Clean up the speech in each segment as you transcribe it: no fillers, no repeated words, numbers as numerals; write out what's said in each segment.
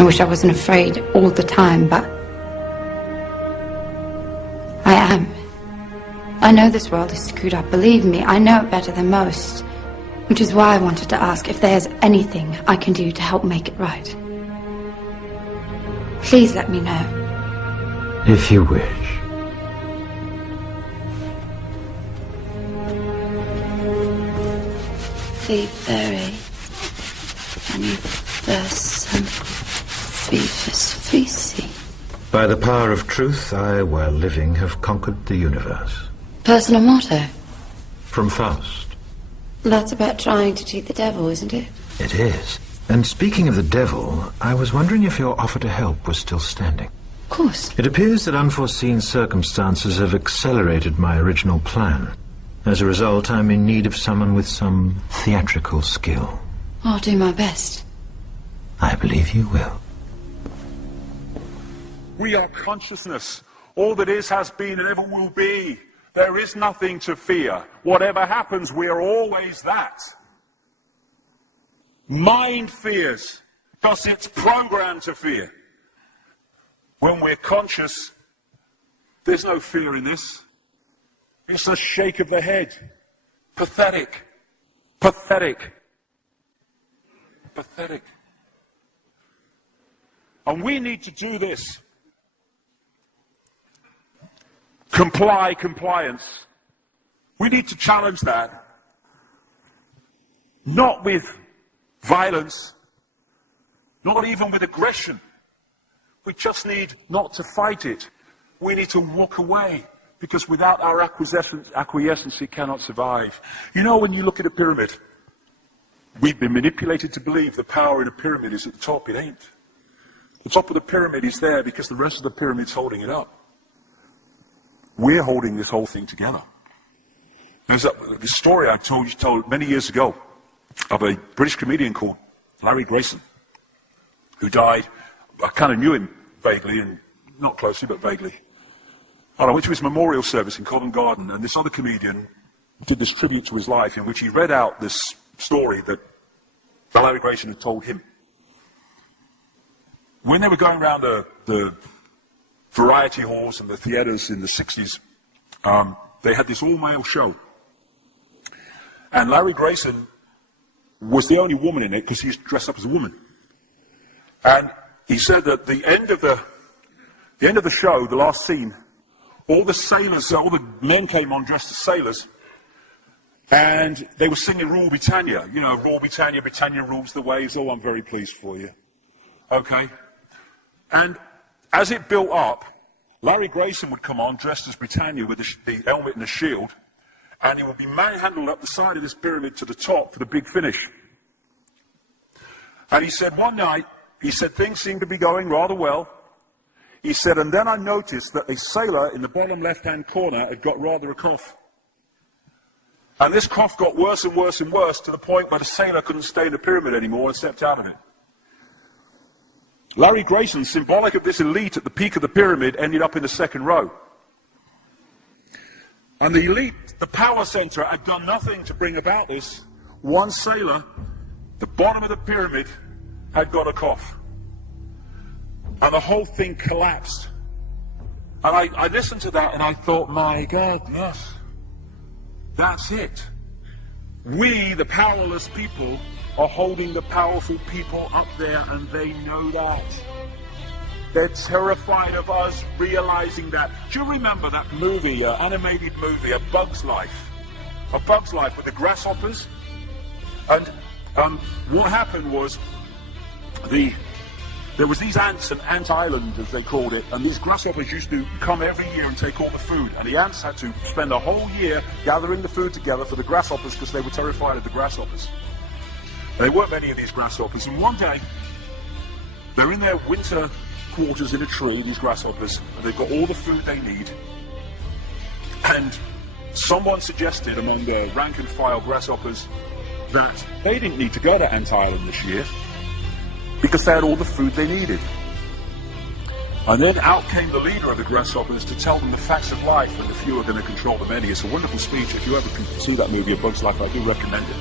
I wish I wasn't afraid all the time, but I am. I know this world is screwed up, believe me, I know it better than most. Which is why I wanted to ask if there's anything I can do to help make it right. Please let me know. If you wish. Be very anniversum fifus fisi. By the power of truth, I, while living, have conquered the universe. Personal motto? From Faust. That's about trying to cheat the devil, isn't it? It is. And speaking of the devil, I was wondering if your offer to help was still standing. Of course. It appears that unforeseen circumstances have accelerated my original plan. As a result, I'm in need of someone with some theatrical skill. I'll do my best. I believe you will. We are consciousness. All that is, has been, and ever will be. There is nothing to fear. Whatever happens, we are always that. Mind fears, because it's programmed to fear. When we're conscious, there's no fear in this. It's a shake of the head. Pathetic. Pathetic. Pathetic. And we need to do this. Compliance. We need to challenge that. Not with violence, not even with aggression. We just need not to fight it. We need to walk away, because without our acquiescence it cannot survive. You know, when you look at a pyramid, we've been manipulated to believe the power in a pyramid is at the top. It ain't. The top of the pyramid is there because the rest of the pyramid's holding it up. We're holding this whole thing together. There's a story I told many years ago of a British comedian called Larry Grayson, who died. I kind of knew him vaguely, and not closely, but vaguely. And I went to his memorial service in Covent Garden, and this other comedian did this tribute to his life, in which he read out this story that Larry Grayson had told him. When they were going around the variety halls and the theatres in the 60s, they had this all-male show. And Larry Grayson was the only woman in it because he was dressed up as a woman. And he said that the end of the show, the last scene, all the sailors, all the men came on dressed as sailors, and they were singing Rule Britannia. You know, Rule Britannia, Britannia rules the waves. Oh, I'm very pleased for you. Okay? And as it built up, Larry Grayson would come on dressed as Britannia with the helmet and the shield, and he would be manhandled up the side of this pyramid to the top for the big finish. And he said one night, he said things seemed to be going rather well. He said, and then I noticed that a sailor in the bottom left-hand corner had got rather a cough. And this cough got worse and worse and worse to the point where the sailor couldn't stay in the pyramid anymore and stepped out of it. Larry Grayson, symbolic of this elite at the peak of the pyramid, ended up in the second row. And the elite, the power center, had done nothing to bring about this. One sailor, the bottom of the pyramid, had got a cough. And the whole thing collapsed. And I listened to that and I thought, my God, yes, that's it. We, the powerless people, are holding the powerful people up there, and they know that. They're terrified of us realizing that. Do you remember that movie, animated movie, A Bug's Life? A Bug's Life with the grasshoppers? And what happened was, there was these ants, an ant island as they called it, and these grasshoppers used to come every year and take all the food, and the ants had to spend a whole year gathering the food together for the grasshoppers because they were terrified of the grasshoppers. There weren't many of these grasshoppers, and one day, they're in their winter quarters in a tree, these grasshoppers, and they've got all the food they need, and someone suggested among the rank and file grasshoppers that they didn't need to go to Ant Island this year because they had all the food they needed. And then out came the leader of the grasshoppers to tell them the facts of life, and the few are going to control the many. It's a wonderful speech. If you ever can see that movie, A Bug's Life, I do recommend it.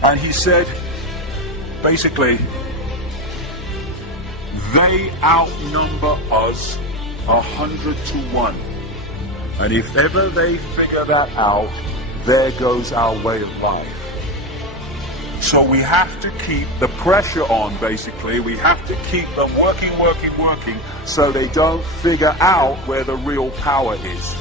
And he said, basically, They outnumber us 100 to 1. And if ever they figure that out, there goes our way of life. So we have to keep the pressure on, basically. We have to keep them working, so they don't figure out where the real power is.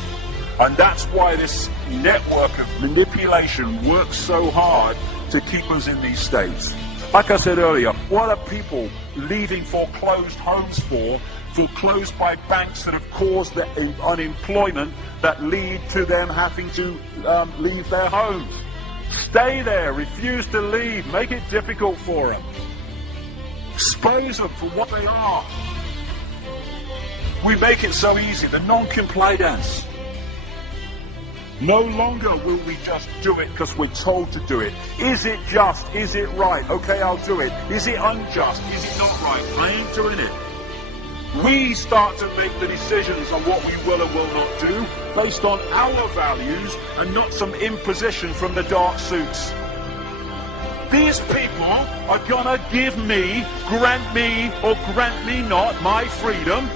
And that's why this network of manipulation works so hard to keep us in these states. Like I said earlier, what are people leaving foreclosed homes for? Foreclosed by banks that have caused the unemployment that lead to them having to leave their homes. Stay there, refuse to leave, make it difficult for them. Expose them for what they are. We make it so easy, the non-compliance. No longer will we just do it because we're told to do it. Is it just? Is it right? Okay, I'll do it. Is it unjust? Is it not right? I ain't doing it. We start to make the decisions on what we will and will not do based on our values and not some imposition from the dark suits. These people are gonna give me, grant me, or grant me not my freedom.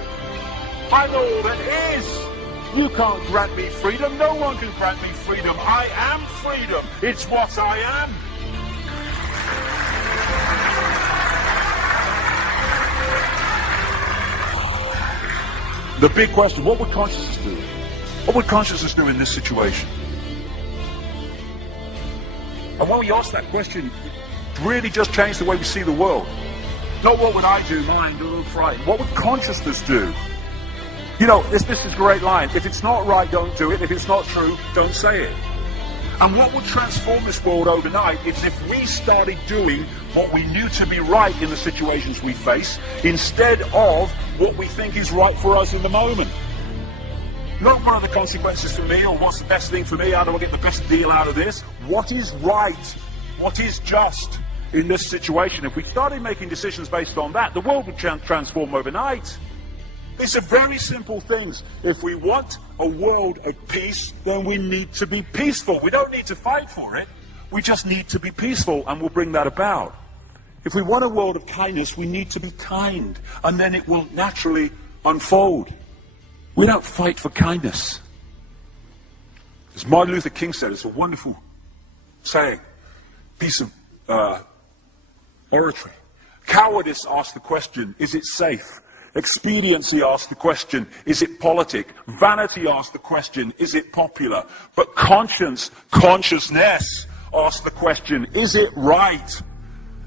I'm all that is. You can't grant me freedom. No one can grant me freedom. I am freedom. It's what I am. The big question, what would consciousness do? What would consciousness do in this situation? And when we ask that question, it really just changed the way we see the world. Not what would I do, mine, frightened. What would consciousness do? You know, this is a great line. If it's not right, don't do it. If it's not true, don't say it. And what would transform this world overnight is if we started doing what we knew to be right in the situations we face, instead of what we think is right for us in the moment. Not what are the consequences for me, or what's the best thing for me, how do I get the best deal out of this? What is right? What is just in this situation? If we started making decisions based on that, the world would transform overnight. These are very simple things. If we want a world of peace, then we need to be peaceful. We don't need to fight for it. We just need to be peaceful, and we'll bring that about. If we want a world of kindness, we need to be kind, and then it will naturally unfold. We don't fight for kindness. As Martin Luther King said, it's a wonderful saying, piece of oratory. Cowardice asks the question, is it safe? Expediency asks the question, is it politic? Vanity asks the question, is it popular? But consciousness asks the question, is it right?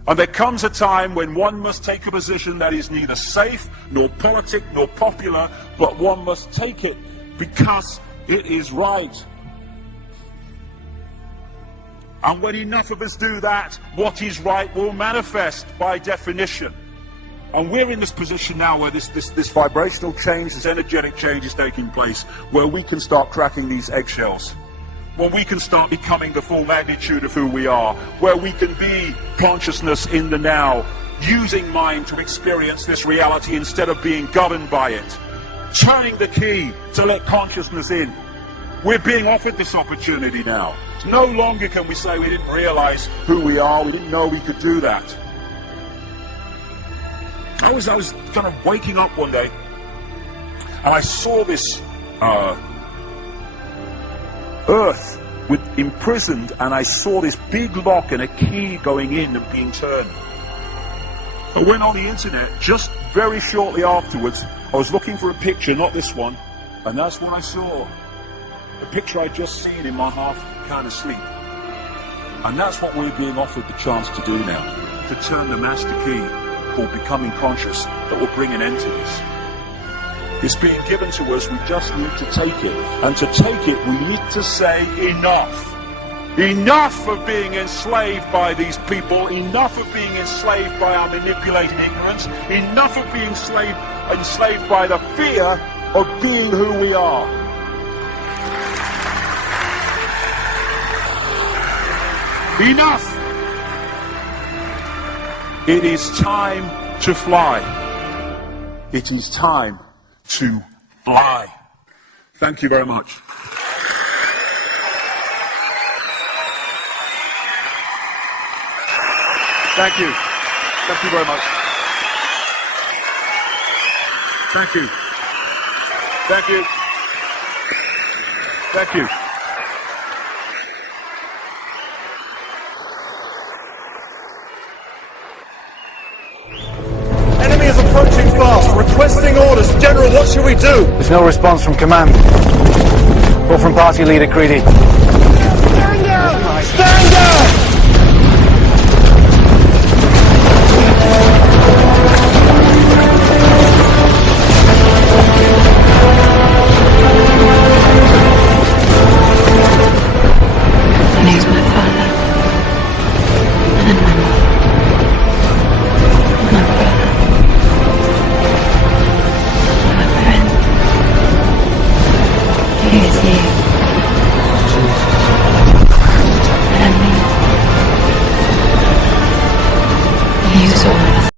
And there comes a time when one must take a position that is neither safe, nor politic, nor popular, but one must take it because it is right. And when enough of us do that, what is right will manifest by definition. And we're in this position now where this vibrational change, this energetic change is taking place, where we can start cracking these eggshells, where we can start becoming the full magnitude of who we are, where we can be consciousness in the now, using mind to experience this reality instead of being governed by it, turning the key to let consciousness in. We're being offered this opportunity now. No longer can we say we didn't realize who we are, we didn't know we could do that. I was kind of waking up one day, and I saw this earth imprisoned, and I saw this big lock and a key going in and being turned. I went on the internet just very shortly afterwards. I was looking for a picture, not this one, and that's what I saw. The picture I'd just seen in my half kind of sleep. And that's what we're being offered the chance to do now, to turn the master key, or becoming conscious, that will bring an end to this. It's being given to us, we just need to take it. And to take it, we need to say enough. Enough of being enslaved by these people, enough of being enslaved by our manipulated ignorance, enough of being enslaved by the fear of being who we are. Enough! It is time to fly. It is time to fly. Thank you very much. Thank you. Thank you very much. Thank you. Thank you. Thank you. Enemy is approaching fast, requesting orders. General, what should we do? There's no response from command or from party leader Creedy. Stand down! Stand